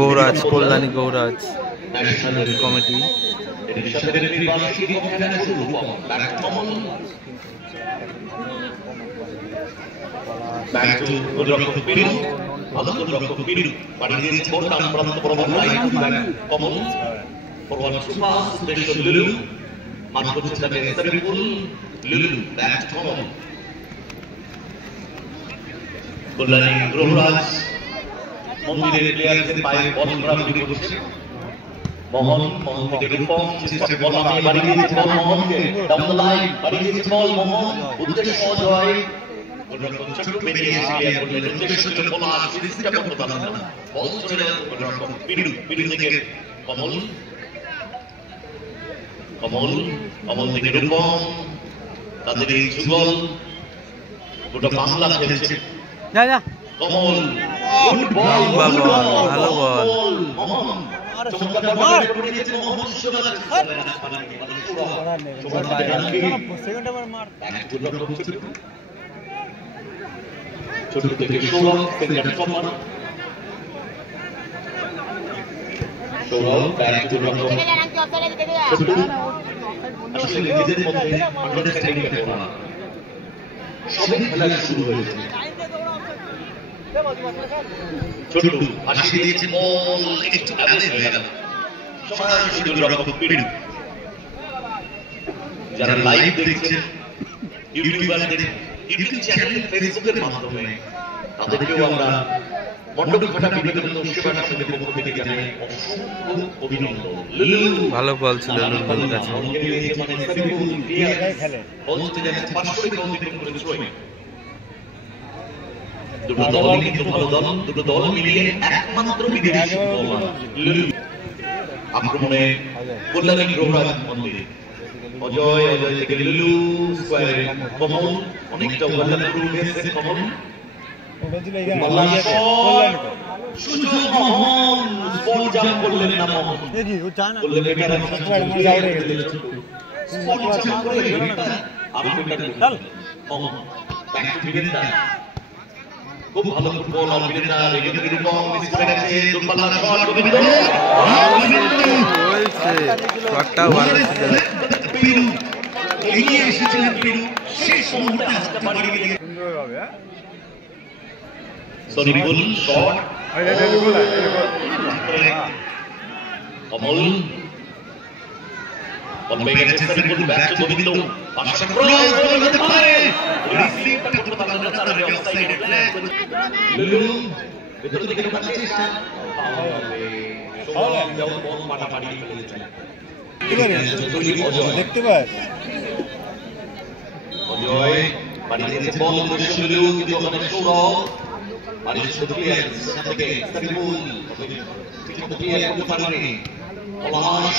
গৌরাজ, Kalyani গৌরাজ committee. Kalyani গৌরাজ মন্দিরের প্লেয়ারদের পায়ে বল ধরাধরি করছে। মোহন থেকে রূপম চেষ্টা বল আমি বাড়িয়ে দিয়েছে বল মোহনকে ডাউন দ্য লাইন বাড়িয়ে দিয়েছে বল মোহন উদ্দেশ্য জয় গোলরক্ষক ছোট বেরিয়ে এসে ক্লিয়ার করলেন উদ্দেশ্য ছিল পলাশ সিরিজটা করতে পারলেন না বল চলে গেল গোলরক্ষক পিডু থেকে কমল থেকে রূপম তাদের এই যুগল গোটা বাংলা খেলছে কমল গুড বল ভালো বল মোহন ছোট থেকে সৌরভ খেলা শুরু হয়েছে ছোট আসি দিয়েছে বল একটু আগে হয়ে গেল সরাসরি গোলরক্ষক পিডু যারা লাইভ দেখছেন ইউটিউবারদের ইউটিউব চ্যানেল ফেসবুকের মাধ্যমে তাদেরকেও আমরা মণ্ডপ ঘাটা বিনোদন সেবা সমিতির পক্ষ থেকে জানাই অসংখ্য অভিনন্দন। ভালো বল ছিল লুলুর কাছে। দুটো দল মিলিয়ে একমাত্র বিদেশি আক্রমণে কল্যাণী গৌরাজ মন্দির অজয় থেকে লুলু স্কোয়ারে কমল অনেকটা ওভারল্যাপ করে উঠেছে কমল সুযোগ মোহন স্পট জাম্প করলেন না মোহন বললেন বেটার স্পট জাম্প করে মোহন ব্যাক টু বিরেন্দা খুব ভালো ফুটবল আর বিরেন্দা রেগে থেকে রূপম মিস করে গেছে দুপাল্লা শট গোবিন্দ হয়েছে শটটা ভালো ছিল পিডু এগিয়ে এসেছিলেন পিডু শেষ মুহূর্তে হাতটা বাড়িয়ে দিয়ে সুন্দর হবে সনিপুল শট কমল বলবে গেছে সনিপুল ব্যাক টু গোবিন্দ পাশে ক্রস গোল হতে পারে রিসিভটা করতে পারলেন না তার অফসাইড লুলু ভিতর থেকে ঢোকার চেষ্টা সবাই যাও বল মারামারি করেছে দেখতে পাস অজয় বাড়িয়ে দিয়েছে বল উদ্দেশ্য লুলু কিন্তু ওখানে সৌরভ বাড়িয়ে ক্লিয়ারেন্স থেকে সনিপুল ঠিকমতো ক্লিয়ার করতে পারেনি পলাশ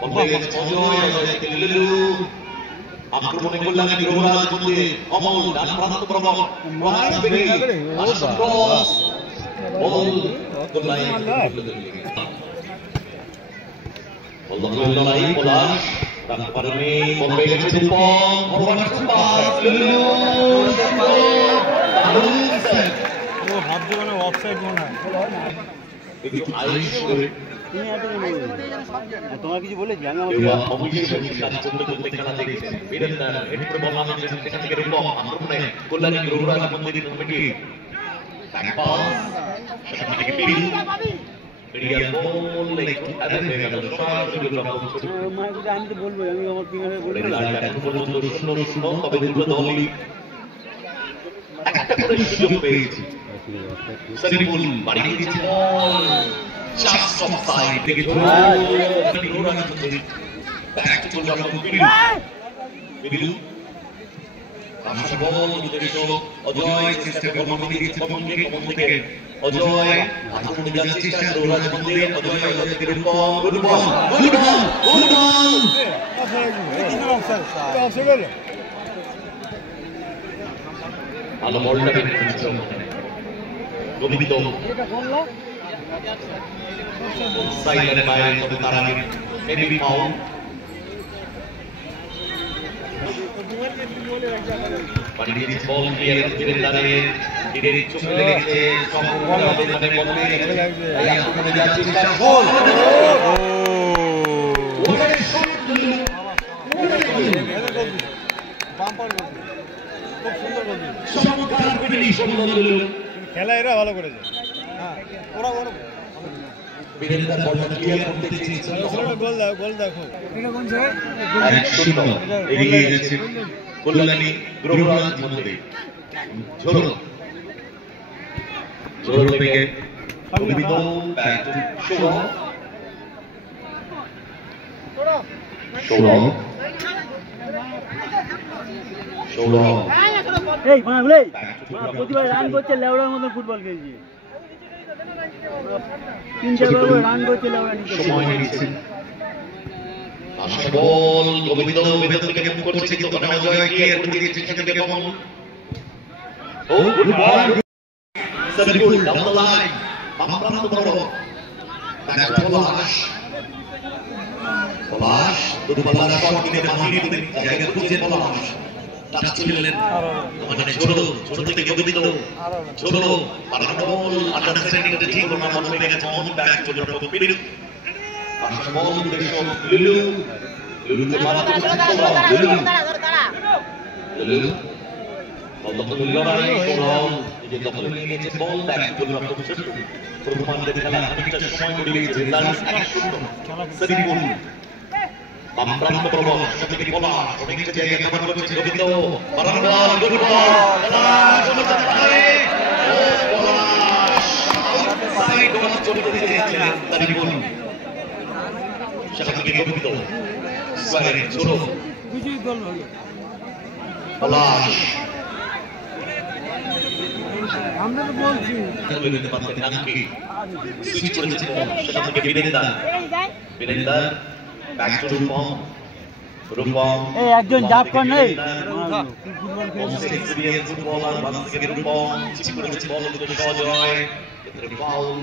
বলবে গেছে অজয় থেকে লুলু আক্রমণে কল্যাণী গৌরাজ মন্দির অমল ডান প্রান্ত প্রবল ক্রস বেগে আসল ক্রস বল কল্যাণী বল লড়াই পলাশ রাখতে পারেনি বলবে গেছে রূপম ফরওয়ার্ড পাস লুলু ও হাত দিয়ে মানে অফসাইড মনে হয় একটু আইস করে তোমার কিছু বলেছি আমি কল্যাণী গৌরাজ মন্দির কমিটি আমি তো বলবো আমি আমার তবে দুটো দলই একটা করে সুযোগ পেয়েছি সনিপুল বাড়িয়ে দিয়েছে বল just offside থেকে গৌরাজ মন্দির ব্যাক টু গোলরক্ষক পিডু আসল বল উদ্দেশ্য অজয় চেষ্টা করে কমল দিয়েছে কমলকে কমল থেকে অজয় আক্রমণে যাচ্ছে চেষ্টা গৌরাজ মন্দির অজয় থেকে রূপম গুড বল ভালো বলটা খেলছে গোবিন্দ সাইডের বাইরে তবে তার আগে মেবি ফাউল বাড়িয়ে দিয়েছে বল ক্লিয়ারেন্স দিলেন দাঁড়িয়ে তীরের চোখে লেগেছে সম্পূর্ণ মানে বলবে এই আক্রমণে যাচ্ছে গোল খেলা এরা ভালো করেছে। হ্যাঁ ওরা ওরা বীরেন্দ্র বলটা ক্লিয়ার করতে চেয়েছিল গোল দেখো এক শূন্য এগিয়ে গেছে কল্যাণী গ্রহরাজ মন্দিরে ঝোড়ো ঝোড়ো থেকে অভিনীত ব্যাট সৌরভ সৌরভ সৌরভ এই মাগুলে প্রতিবার রান করছে লেওড়ার মতো ফুটবল খেলছে 3-4 বার রান করছে লেওড়া নিচে সময় নিচ্ছে বল গোবিন্দ ভেতর থেকে মুখ করছে কিন্তু অজয় ক্লিয়ার করে দিয়েছে সেখান থেকে কমল ও good ball Sabikul down the line বামপ্রান্ত বড় ব্যাক পলাশ পলাশ দুর্বল শট নিয়ে মারিয়ে দিলেন জায়গা খুঁজে পলাশ টাচ ছিলেন মানে ছোট থেকে গোবিন্দ ছোট পারানো বল আন্ডারস্ট্যান্ডিং দ্য টিম ওনা বল হয়ে গেছে on back to the top period ball দেখো লুলু লুলু মারা লুলু বল দখল লড়াই সৌরভ যে দখল নিয়ে নিয়েছে ball back to the top period প্রথমার্ধের খেলা অনেকটা সময় গড়িয়েছে রেজাল্ট 1-0 সাবিকুল বামপ্রান্ত প্রবল সেখান থেকে পলাশ অনেকটা জায়গা কভার করছে গোবিন্দ পারানো বল গুড বল পলাশ ও পলাশ সাইড ওয়ান চলে দিয়েছিলেন সাবিকুল সেখান থেকে গোবিন্দ স্কয়ারে ছোট পলাশ আমরা তো বলছি সুইচ করেছে সেখান থেকে বীরেন্দ্র ব্যাক টু রূপম এই একজন জাপ কর নাই এক্সপেরিয়েন্স ফুটবলার বাস থেকে রূপম চিপ করেছে বল দুটো সজয় এতে ফাউল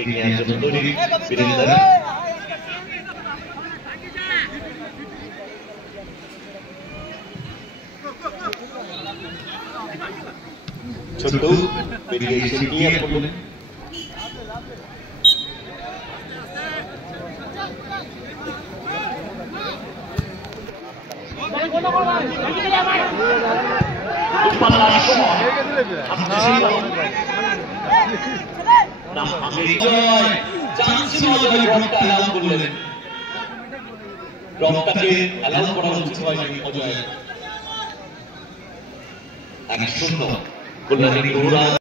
এগিয়ে আসছে তৈরি বীরেন্দ্র ছোট বেরিয়ে এসে ক্লিয়ার করলেন ড্রপটাকে অ্যালাউ করা উচিত হয়নি অজয় 1-0 কল্যাণী গ্রহরাজ